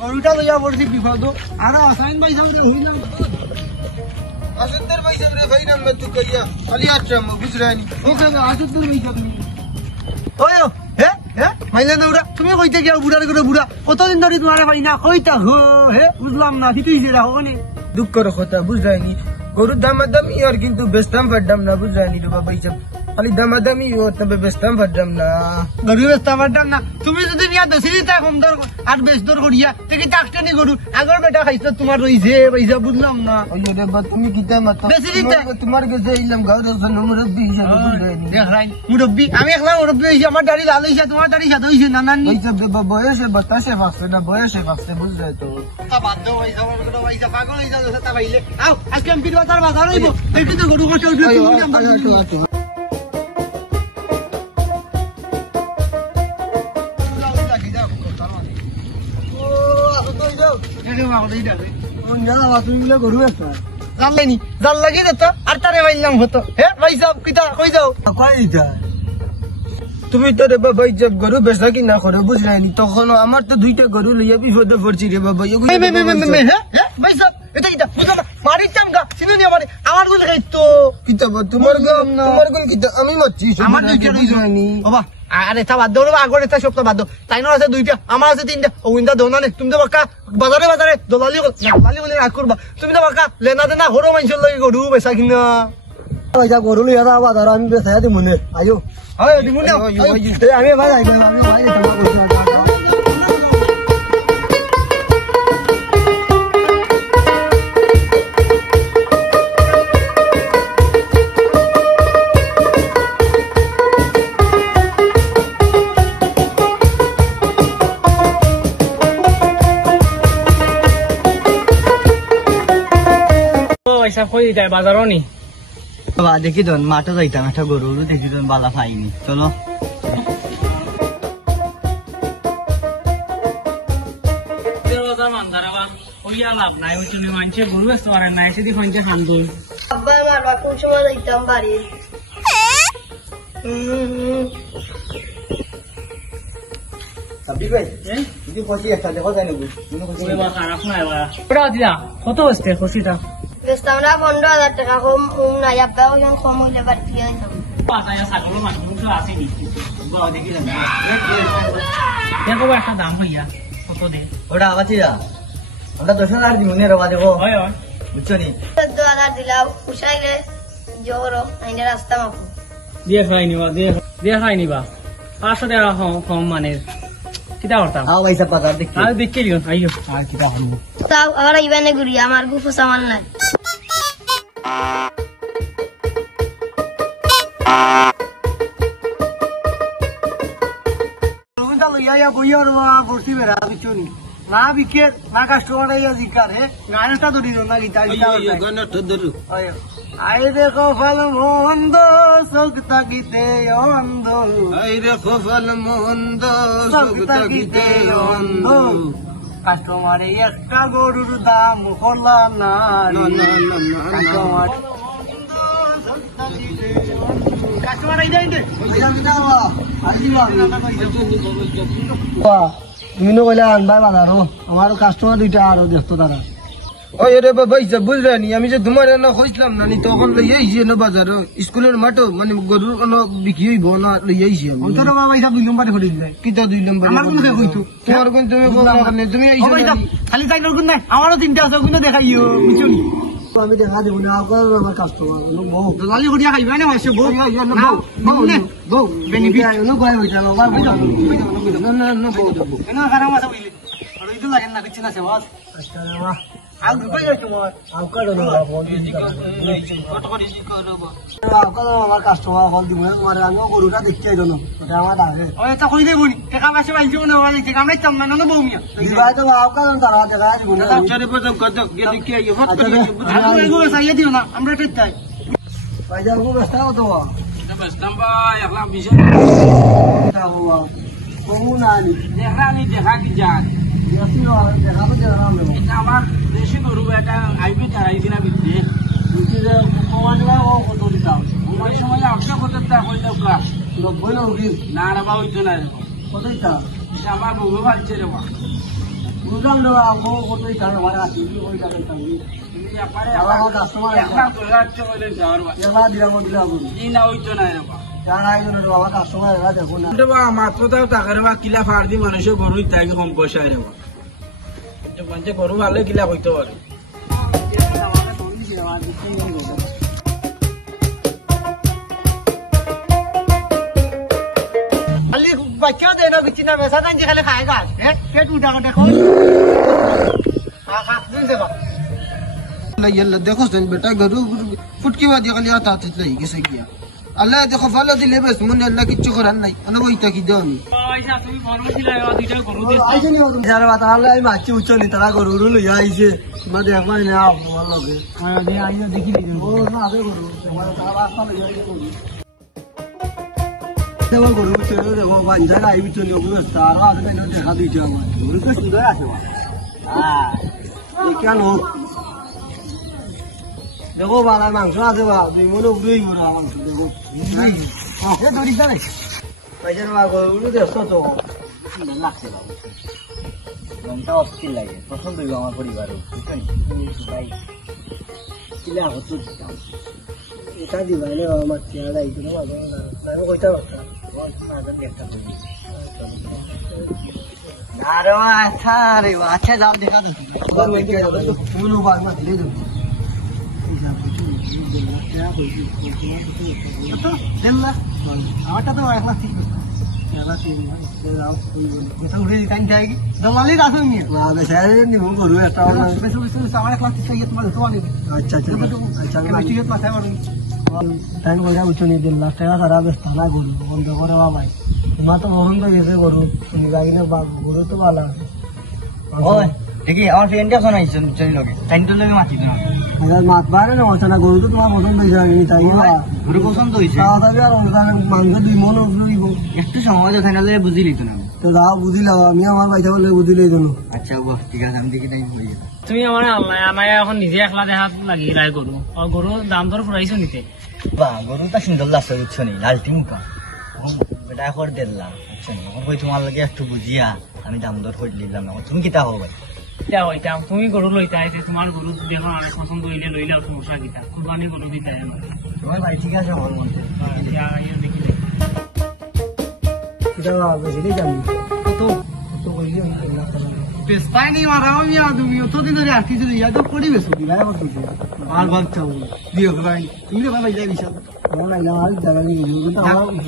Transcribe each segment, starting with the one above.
গরুটা লইয়া পড়ছি বিপদ আর আসাইন ভাই সামনে হইলাম আসুদ্দের ভাই সামনে ভাই নাম মত করিয়া খালি আচ্ছা বুঝরানি ওকে আসুদ্দের ভাই সামনে ওই হে হে মাইলা না ওরা তুমি কইতে গিয়া বুড়ার করে বুড়া কতদিন ধরে তোমারে পাই না কইতা হো হে বুঝলাম না কি তুই যেরা হনি দুঃখ করে কথা বুঝরানি গরুর দামাদামি আর কিন্তু বেস্তাম ফাড্ডাম না বুঝরানি রে বাবা ইসব খালি দামাদামি ও তবে বেস্তাম ফাড্ডাম না গরু বেস্তাম ফাড্ডাম না তুমি যদি নিয়া বেশি দিতা কম দর আর বেশ দর করিয়া থেকে টাকটানি গরু আগর বেটা খাইছ তোমার রইছে পয়সা বুঝলাম না ওই রে বা তুমি কিতা মাতা বেশি দিতা তোমার কাছে ইলাম গাওর জন্য মুরব্বি হিসাবে বুঝরানি দেখরাই মুরব্বি আমি একলা মুরব্বি হিসাবে আমার দাড়ি লাল হইছে তোমার দাড়ি সাদা হইছে না না এই সব বয়সে বাতাসে ফাসে না বয়সে ফাসে বুঝরাই তো তা বাধ্য হই যাবার করে পয়সা পাগল হই যাও তা পাইলে আও আজকে আমি বিরবাজার বাজার হইব দেখি তো গরু কষ্ট উঠে তুমি তুমি তো রে বাবা জব গরু বেচা কিনা করে বুঝলাইনি তখন আমার তো দুইটা গরু লইয়া বিপদে পড়ছি রে বাবা আমার গুলো খাইতো কিতাব তোমার আমি মারছি আমার দুইটা বাবা আরে তা বাদ দাও আগর এটা সপ্তাহ বাদ দাও তাই না আছে দুইটা আমার আছে তিনটা ওইটা দোনা নেই তুমি তো বাক্কা বাজারে বাজারে দলালি বলে রাগ করবা তুমি তো বাক্কা লেনা দেনা হরো মানুষের লাগে গরু বেচা কিনা পয়সা গরু লইয়া বাজার আমি বেচা দিই মনে আয়ো হয় দিমুনে আমি ভাই আমি ভাই বাজারও নি দেখি তো মাঠে যাইতাম একটা গরু দেখি তো বালা পাইনি চলো লাভ নাই ওই তুমি মানুষের গরু আসতে পারেন না এসে দেখুন যে খান দুই কোন সময় যাইতাম বাড়ি কত হচ্ছে খুশিটা বেচতামরা 15,000 টাকা কম নাই আব্বা ওজন কম হইলে বাড়ি দিয়ে যাইতাম পাতায়া ছাগল মানুষ আছে দিছি বাবা দেখি না দেখো একটা দাম হইয়া কত দে ওটা আবাচিরা আমরা 10,000 দিমু নে রবা দেখো হয় হয় বুঝছো নি 10,000 দিলাম উঠাইলে জোরো আইনে রাস্তা মাপু দিয়ে খাইনি বা 500 টাকা কম মানে কিটা করতাম আও পয়সা বাজার দেখি আর দেখি লিও আইও আর কিটা হলো তাও আর ইবানে গুরি আমার গুফো সামান নাই না বিকে না কাস্টমার গানটা ধরি না গীতা আই দেখো ফল মন্দ চোখ তাকিতে অন্ধ আই দেখো ফল মন্দ চোখ তাকিতে অন্ধ কাস্টমারে একটা গরুর দাম হলা না তুমি তো কইলে আনবা বাজারও আমার কাস্টমার দুইটা আরো দেখতো তারা ওই রে বাবা বুঝলানি আমি যে তোমার না কইছিলাম না তখন লইয়াইছি না বাজার স্কুলের মাঠও মানে গরুর কোনো বিক্রি হইব না লইয়াইছি আমি অন্তর বাবা ইসা 2 নম্বরে করে দিলে কি তো 2 নম্বর আমার কোন কইতো তোমার কোন তুমি আইছো খালি তাই নরকুন নাই আমারও তিনটা আছে কোন দেখাইও বুঝছো আমি দেখা দেব না আমার কাস্টমার বউ দলালি করিয়া খাইবা না হইছে বউ বউ বেনিফিট নো কই হইতা না না বউ দেব না খারাপ আছে বইলে আর ইদু লাগে না কিছু না সেবাস আচ্ছা বাবা আউ কই যাইছো মোর আউ কাড়ো না কত করে জি করব আমার কাস্টমার হল দিব তোমার আমি গরুটা দেখতে আইলো না ওটা আমার দাগে ওই তা কই দেবনি টাকা পয়সা পাইছো না ওই টাকা নাই চাম না বউ মিয়া দিবাই তো আউ কাড়ো তারা টাকা দিব না আরে পদম কত কে দেখি আইও ফট করে আমি এগো সাইয়ে দিও না আমরা টেটাই পয়সা গো বস্তাও তো বস্তাম ভাই একলা বিশে তা বাবা কোন আনি দেখা কি যান আমার দেশি গরু একটা আইবি তাই দিনা বিদ্যে কমানো কত দিতাম ওই সময় 800 কত টাকা হইলো 90 না উঠি না রে বা হইতো না রে কতই তা আমার বউ বাড়ছে রে বা বুঝলাম রে বাবা কতই তা আমার আছে ওই টাকা পাবি তুমি ব্যাপারে আমার কাস্টমার একলা তো রাখতে বলে যাওয়ার বা এলা দিলাম ই না হইতো না রে বা যারা আইজন রে বাবা কাস্টমার এলা দেখো না রে বা মাত্র তাও টাকা রে বা কিলা ফাড় দি মানুষের গরু তাই কম পয়সা রে বা তো মানে গরু ভালো কিলা হইতো পারে बच्चों दे दो बिचना में साथ अंजे खाले खाएगा हैं पेट उठा कर देखो हां हां दिन से बात नहीं यल्ला देखो सन बेटा गरु फुटकी वादी खाली आता तलाई कैसे किया अल्लाह देखो फलो दिले बस मन अल्लाह की चुकरान नहीं अन वही तक दोनी পয়সা তুমি বড় দিলাই ওয়া দুইটা গরু দিছ আইছে নি যারা বাতা আল্লাহ আমি মাছি উচ্চ নি তারা গরু লই আইছে মাদে একবার না ভালো লাগে আমি আইছে দেখি নি ও না আবে গরু আমার তারা রাস্তা লই আইছে গরু দেবো গরু চলে দেবো বাঞ্জারা আই চলে অবস্থা আর না দেখা দিই যাও গরু তো সুন্দর আছে এই কেন দেখো বালা মাংস আছে বা দুই মন উড়ই মন মাংস দেখো এ দড়ি দাঁড়ে পয়সা না গরু দেখছো তো সুন্দর লাগছে মনটা অস্থির লাগে পছন্দ হইব আমার পরিবারে বুঝছেন ভাই কিলা হতো এটা দিবাইলে আমার চেহারা এইগুলো বাবা না আমি কইতা আরে আচ্ছা রে আচ্ছা দাম দেখা দে ফুল বাদ না দিলে দেব আমারটা তো 1 লাখ ঠিক আছে এটা উড়ে টাইম যায়গি দলালি রাখো নি না বেশারে নি মন করু এটা বেশি আমার 1 লাখ ঠিক আছে তোমার তো আনি আচ্ছা আচ্ছা আচ্ছা আমি ঠিক আছে মাথায় মারুন টাইম কইরা উঠো নি 1 লাখ টাকা সারা বেশ তালা গরু বন্ধ করে বাবা তোমার তো মরণ তো গেছে গরু তুমি লাগি না গরু তো ভালো ওই দেখি আমার ফ্রেন্ডটা শোনাইছে চলি লগে টাইম তো লগে মাটি না আরে মাত বারে না ওটা না গরু তো তোমার পছন্দ হইছে আমি তাই গরু পছন্দ হইছে তাহলে আর ওখানে মাংস দুই মন উঠইব একটু সময় যখন আলে বুঝিলি তো না তো দাও বুঝিলাম আমি আমার ভাইটা বলে বুঝিলেই জানো আচ্ছা গো ঠিক আছে আমি দেখি টাইম হই তুমি আমার আমায় এখন নিজে একলা দেখা লাগি রাই গরু আর গরু দাম দর পুরাইছো নিতে বা গরুটা সুন্দর লাগছে বুঝছো নি লালটি মুখা বেটা করে দিলাম বুঝছো নি এখন কই তোমার লাগে একটু বুঝিয়া আমি দাম দর করে দিলাম না তুমি কিতা হও ভাই যা হইতা তুমি গরু লইতা আইতে তোমার গরু দেখো অনেক পছন্দ হইলে লইলেও সমস্যা কিতা কুরবানি গরু দিতে তোমার ভাই ঠিক আছে আমার মধ্যে দেখি কিতা বেশি জানি কত কত কইলি পেস্তাই নেই মারাও মিয়া তুমি অতদিন ধরে আর কিছু ইয়া তো করি বেশি ভাই আমার কিছু আর ভাবছো দিও ভাই তুমি তো ভাই যাই বিশাল আমার না আমার জায়গা নেই কিন্তু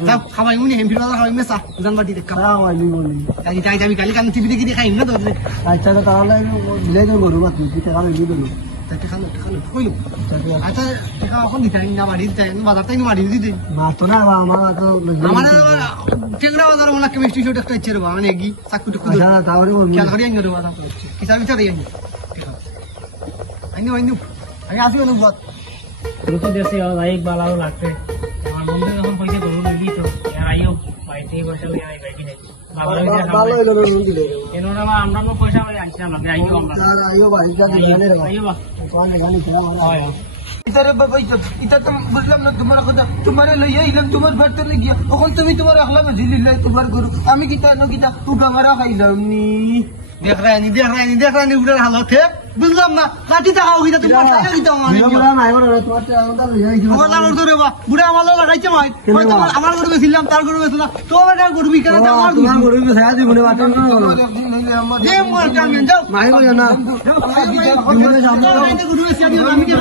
দাও খাবাই মুনি হেম ফিরলা খাবাই মেসা জানবাটি দেখ খাওয়া হয়নি বলি তাই তাই আমি কালি কাম টিভি দেখি দেখাই না তো আচ্ছা তাহলে দিলে তো গরু বাত কি টাকা দিই দিলো তাতে খালো কইলো আচ্ছা টাকা এখন দিতাই না বাড়ি দিতাই বাজার তাই বাড়ি দিতে না তো না আমার তো আমার টেংরা বাজার ওলা কেমিস্ট্রি শট একটা ইচ্ছে রে মানে কি চাকু টুকু আচ্ছা তাহলে খেয়াল করি আইন রে বাবা কি চাবি চাই আইন আমি আসি না বাত রুটি দেশে লাইক বালাও লাগতে আমার বন্ধু যখন কইতে গরু লইলি তো আর আইও বাইতে বসে লই আই বাইকে নাই ভালো হলো নুন দিলে এনোরা আমরা নো পয়সা লই আনছিলাম লাগে আইও আমরা আইও ভাই জানে জানে রে আইও বা তোমার জানি ছিল হয় इधर बाबा इधर तुम बुझलाम ना तुम्हारा खुदा तुम्हारे लइया इलम तुम्हार भरते लग गया তখন তুমি তোমার আখলা में জিলিল্লাহ তোমার গরু আমি কিতা ন কিতা টুকা মারা খাইলাম নি দেখ রানি উড়ার হালত হে বুঝলাম না কাটি টাকা হইতা তোমার টাকা কিতা মানে বুড়া নাই বড় তোমার টাকা আমদা লইয়া তোমার নাম ধরে বা বুড়া আমার লাগাইছে ভাই তোমার আমার গরু বেছিলাম তার গরু বেছলা তো এটা গরু বিকারা আমার তোমার গরু বেছায়া দিবনে বাটা না দে মোর কামেন যাও মাই না গরু বেছিয়া দিও আমি কি